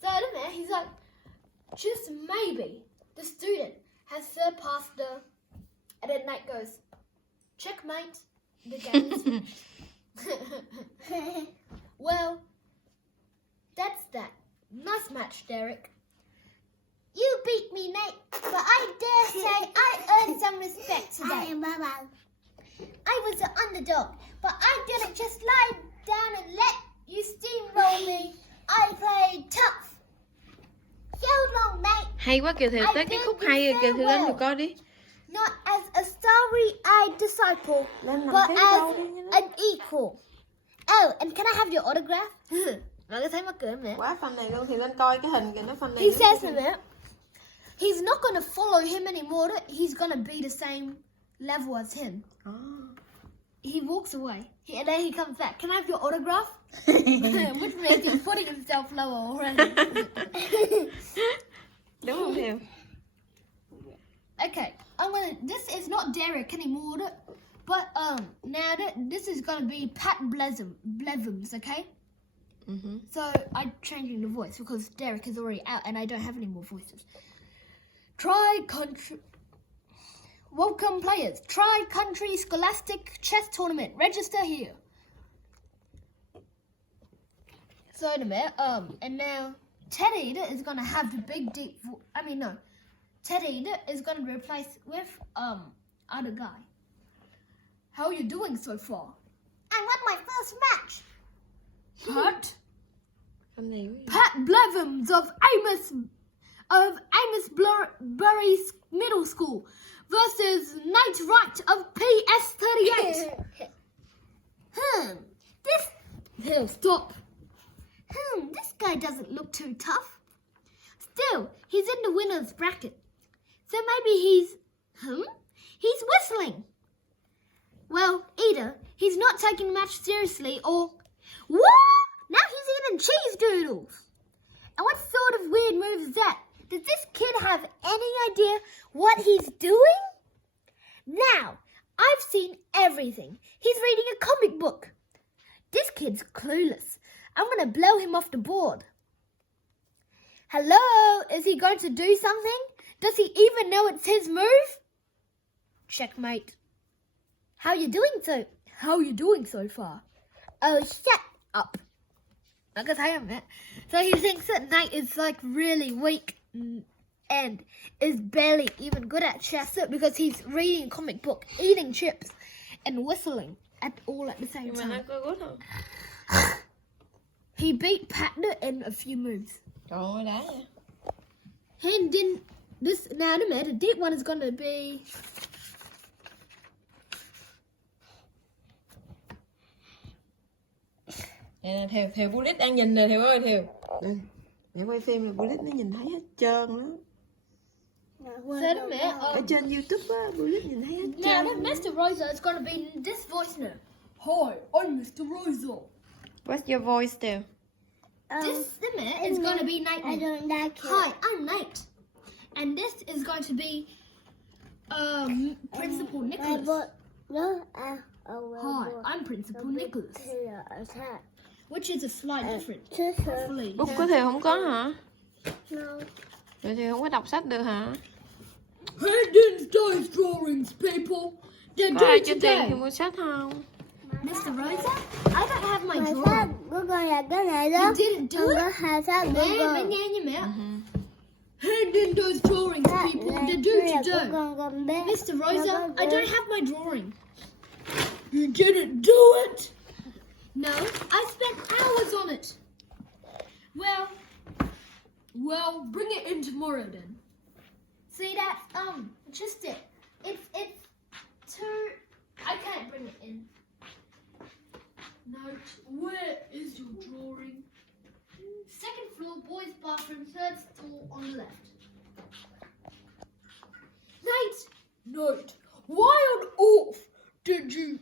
So he's like, just maybe the student has surpassed the... And then Nate goes, checkmate, the game is finished. Well, that's that. Nice match, Derek. You beat me, Nate, but I dare say I earned some respect today. I was the underdog, but I didn't just lie down and let you steamroll me. I played tough. So long, Nate. Hay quá Kiều Thiều, tới cái khúc hay rồi Kiều Thiều lên cho coi đi. Not as a starry-eyed disciple, but as an equal. Oh, and can I have your autograph? Nó có thấy mắc cười mẹ. Quá fan này luôn, thì lên coi cái hình kìa, nó fan này. He says to me, he's not going to follow him anymore. He's going to be the same level as him. Oh. He walks away. And then he comes back. Can I have your autograph? Which means he's putting himself lower already. Đúng không Thiều? Okay, this is not Derek anymore, but now this is gonna be Pat Blevins, okay? Mm-hmm. So I'm changing the voice because Derek is already out and I don't have any more voices. Welcome players. Tri-country scholastic chess tournament. Register here. So in a minute, and now Teddy is gonna have the big deep. Teddy is gonna replace with other guy. How are you doing so far? I won my first match. Pat? Fan này quá. Pat Blevins of Amos Bury's Middle School versus Nate Wright of PS38. Stop. This guy doesn't look too tough. Still, he's in the winner's bracket. So maybe he's whistling. Well, either he's not taking the match seriously or... What? Now he's eating cheese doodles. And what sort of weird move is that? Does this kid have any idea what he's doing? Now, I've seen everything. He's reading a comic book. This kid's clueless. I'm going to blow him off the board. Hello? Is he going to do something? Does he even know it's his move? Checkmate. How you doing so far? Oh, shut up. I can tell him that. So he thinks that Nate is like really weak and is barely even good at chess because he's reading a comic book, eating chips, and whistling all at the same Nhưng mà time. nó có good không? He beat Patner in a few moves. Trời ơi, đá vậy. And then now the deep one is gonna be Nè, Thiều Bullet đang nhìn nè Thiều ơi Thiều. Mẹ quay phim mà Bullet nó nhìn thấy hết trơn đó. Ở trên YouTube á, Bullet nhìn thấy hết trơn. now that Mr. Rosa is gonna be this voice now. Hi, I'm Mr. Rosa. What's your voice Thiều? This is gonna be Nate. I don't like it. Hi, I'm Nate. And this is going to be Principal Nicholas. Hi, I'm Principal Nicholas. Which is a slight difference. Hopefully. Bút của Thiều không có hả? No. Rồi Thiều không có đọc sách được hả? Hand in those drawings, people. They're Có ai due cho tiền today. thì mua sách không? Mr. Rosa, I don't have my drawing. Con là cái này đó. You didn't do it? Có hai sách Mẹ nghe như mẹ. Hand in those drawings, people. They're due today. Mr. Rosa, I don't have my drawing. You didn't do it? No, I spent hours on it. Well, bring it in tomorrow then. See that? Just it. It's too... I can't bring it in. Note, where is your drawing? Second floor, boys' bathroom, third floor on the left. Note, why on earth did you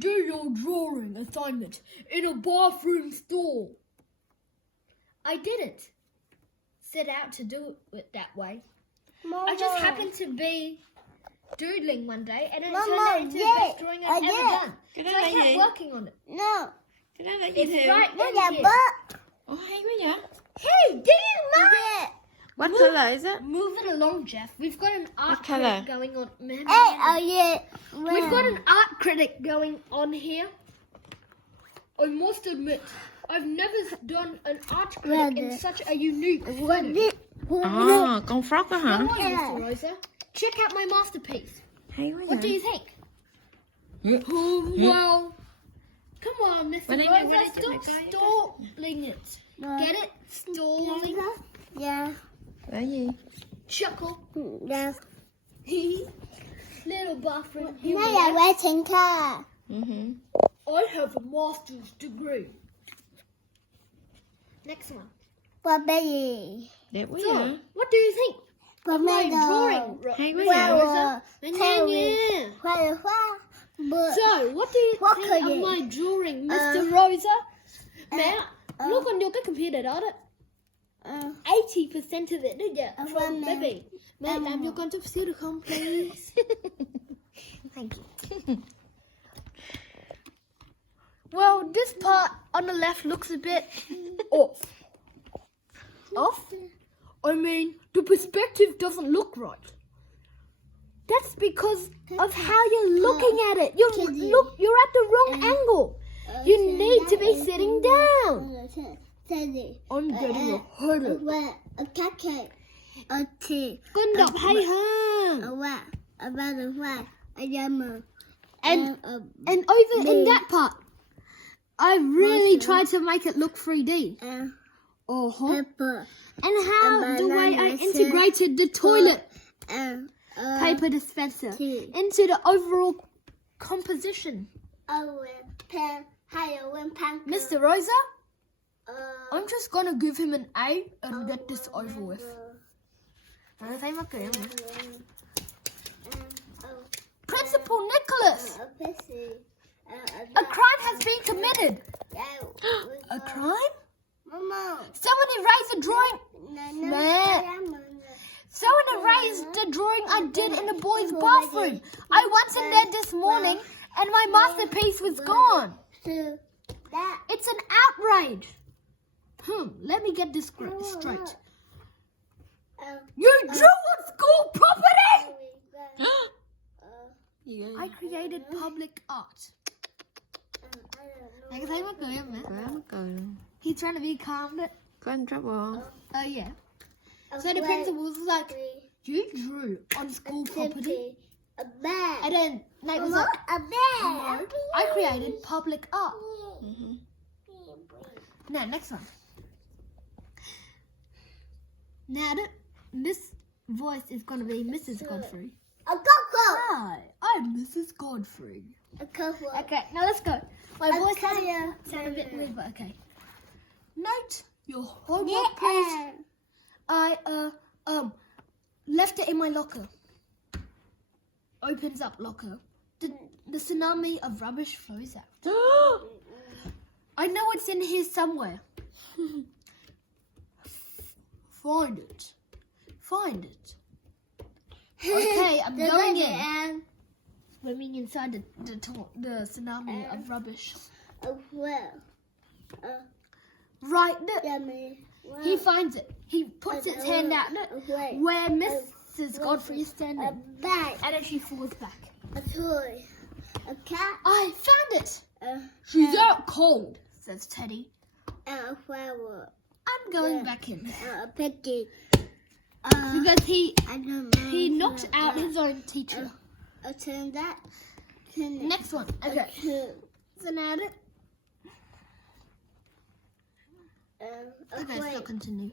do your drawing assignment in a bathroom stall? I didn't set out to do it that way. Mama. I just happened to be doodling one day and it turned Mama, out into the best drawing I've ever done. Cái đó So I là kept gì? working on it. No. Cái đó là gì It's Thiều? right Nó in là here. bớt. Ồ hay quá vậy. Hey, do you like? What color is it? Move it along, Jeff. We've got an art What colour? critic going on. Hey, oh yeah. We've got an art critic going on here. I must admit, I've never done an art critic in such a unique What way. À, con frog đó hả? Come on, Mr. Rosa. Check out my masterpiece. Hay quá What do vậy. you think? Well, come on, Mr. What did you- Rosa, what did you stop make? stalling it. Get it? Stalling. Yeah. Là gì? Chuckle. Yeah. Little bathroom. Nó là waiting car. I have a master's degree. Next one. Strawberry. Đẹp quá So, vậy. what do you think? My Tomato. drawing. Hay quá Wow. vậy. Rosa. Cherry. Hoa. But So, what do you What think could of you- my drawing, Mr. Rosa? Mẹ, uh, look on your cái computer đó đó. 80% of it, did you? From mẹ. baby. Mẹ, làm vô con chút xíu được không, please? Thank you. Well, this part on the left looks a bit off. Off? I mean, the perspective doesn't look right. That's because of how you're looking at it. You're at the wrong angle. You need to be sitting down. I'm getting a headache. What? A cupcake. A tea. Con đọc hay hơn. A what? About a what? A yummer. And a and over in Me. that part, I really tried to make it look 3D. Uh-huh. pepper. And how A the way I banana integrated the toilet paper dispenser tea. into the overall composition. Pen. Mr. Rosa, I'm just gonna give him an A and get this over with. Principal Nicholas, a crime has been committed. A crime? Someone erased a drawing. Someone erased the drawing I did in the boys' bathroom. I went in there this morning and my masterpiece was gone. It's an outrage. Let me get this straight. You drew on school property! I created public art. Mày có thấy mắc cười không mẹ? Quá mắc cười luôn. He's trying to be calm. Có anh trouble không? Oh yeah. So the principal was like, you drew on school property? A bag. And then Nate was like, A bag. no, I created public art. Now, next one. Now, this voice is going to be Mrs. Godfrey. A cocoa. Hi, I'm Mrs. Godfrey. A cocoa. Okay, now let's go. My voice color. sounds a bit weird, but okay. Note your homework, please. I left it in my locker. Opens up locker. The tsunami of rubbish flows out. I know it's in here somewhere. Find it. Find it. Okay, I'm going in. Swimming inside the tsunami of rubbish. Right there. He finds it. He puts his hand out where Mrs. Godfrey is standing. A bag. And then she falls back. A toy. A cat. I found it. A She's out cold, says Teddy. a flower. I'm going back in. A piggy. Because I don't know. he knocked out his own teacher. Turn that. Turn it. Next one. Okay. So now okay, so continue.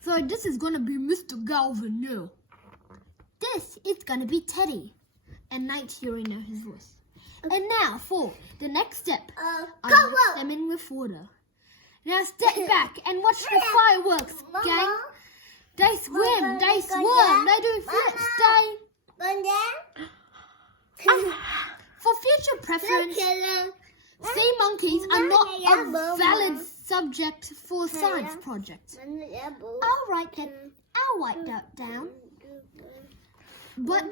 So this is gonna be Mr. Galvin now. This is gonna be Teddy. And Nate, you already know his voice. And now for the next step. I mix them in with water. Now step back and watch the fireworks, gang. They swim, they swarm, they do flips, For future preference, sea monkeys are not a valid subject for science projects. I'll write that down. But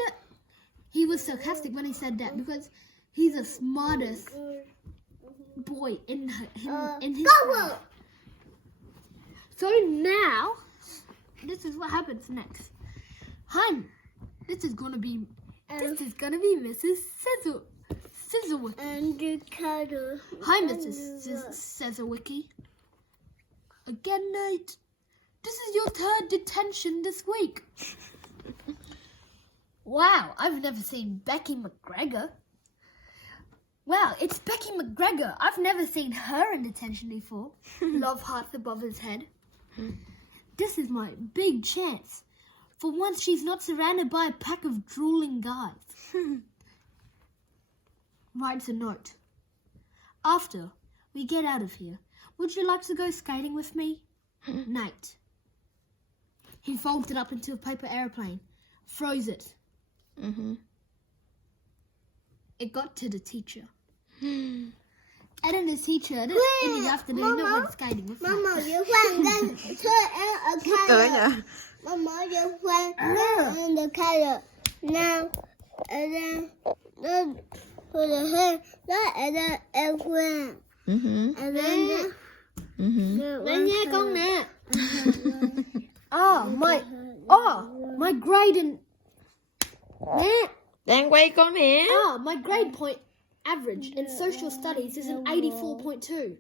he was sarcastic when he said that because he's the smartest boy in his grade. Go! So now, this is what happens next. This is gonna be Mrs. Sizzlewick. And the cuddle. Hi, Mrs. Sizzlewicky. Again, Nate. This is your third detention this week. Wow, I've never seen Becky McGregor. Wow, it's Becky McGregor. I've never seen her in detention before. Love hearts above his head. This is my big chance. For once, she's not surrounded by a pack of drooling guys. Writes a note. After we get out of here, would you like to go skating with me? Nate. He folds it up into a paper airplane. Froze it. It got to the teacher. And then the teacher, in the afternoon, not went skating with me. Mama, you found a color. Mama, you found the color. Now, and then for the hair, and then airplane. And then my grade in Đang quay con nè. my grade point average in social studies is an 84.2.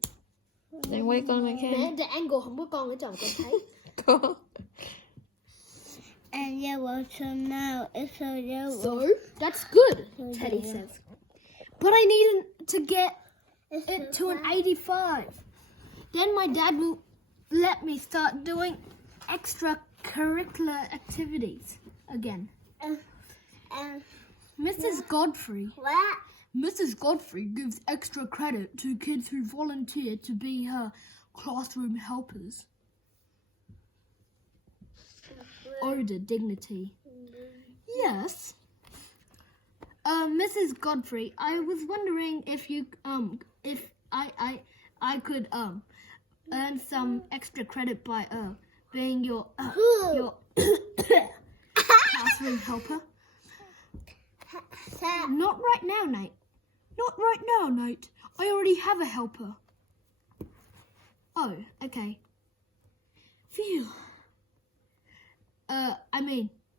Đang quay con này Khang. Nè, the angle không có con ở trong con thấy. Có. and yellow, so now it's a yellow. So that's good, Teddy says. But I need to get it to an 85. Then my dad will let me start doing extracurricular activities again. Mrs. Godfrey. What? Mrs. Godfrey gives extra credit to kids who volunteer to be her classroom helpers. Oh, the dignity. Yes. Mrs. Godfrey, I was wondering if you if I could earn some extra credit by being your classroom helper. Not right now, Nate. Not right now, Nate. I already have a helper. Oh, okay. Phew.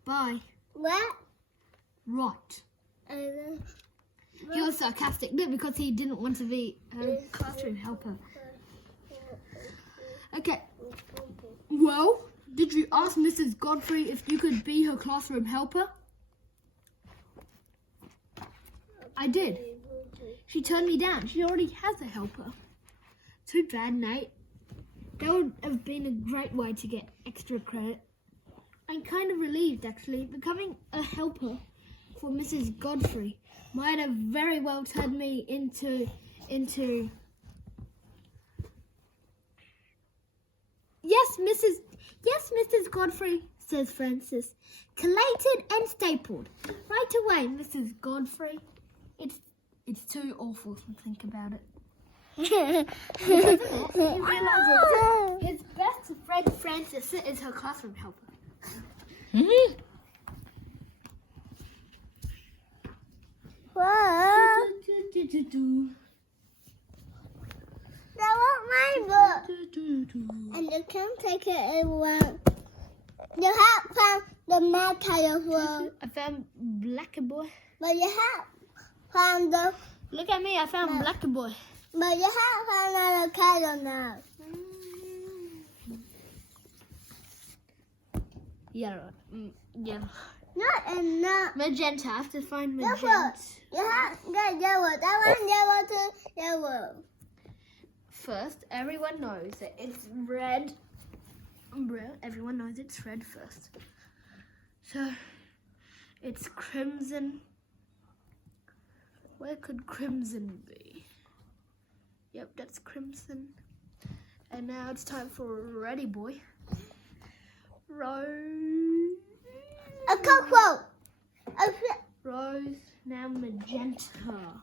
Bye. What? Right. He was sarcastic because he didn't want to be a classroom helper. Okay. Well, did you ask Mrs. Godfrey if you could be her classroom helper? I did. She turned me down. She already has a helper. Too bad, Nate. That would have been a great way to get extra credit. I'm kind of relieved, actually. Becoming a helper for Mrs. Godfrey might have very well turned me into... Yes, Mrs. Godfrey, says Francis. Collated and stapled. Right away, Mrs. Godfrey. It's too awful to think about it. He realizes his best friend Francis is her classroom helper. What? That was my book. And you can take it in one. You have found the mad colorful. I found black boy. But you have found the. Look at me, I found black boy. But you have found another color now. Yellow. Yellow. Not enough. Magenta. I have to find Yellow. magenta. You have got yellow. That one yellow to yellow. First, everyone knows that it's red. Everyone knows it's red first. So, it's crimson. Where could crimson be? Yep, that's crimson. And now it's time for ready boy. Rose. A cockroach. Rose, now magenta.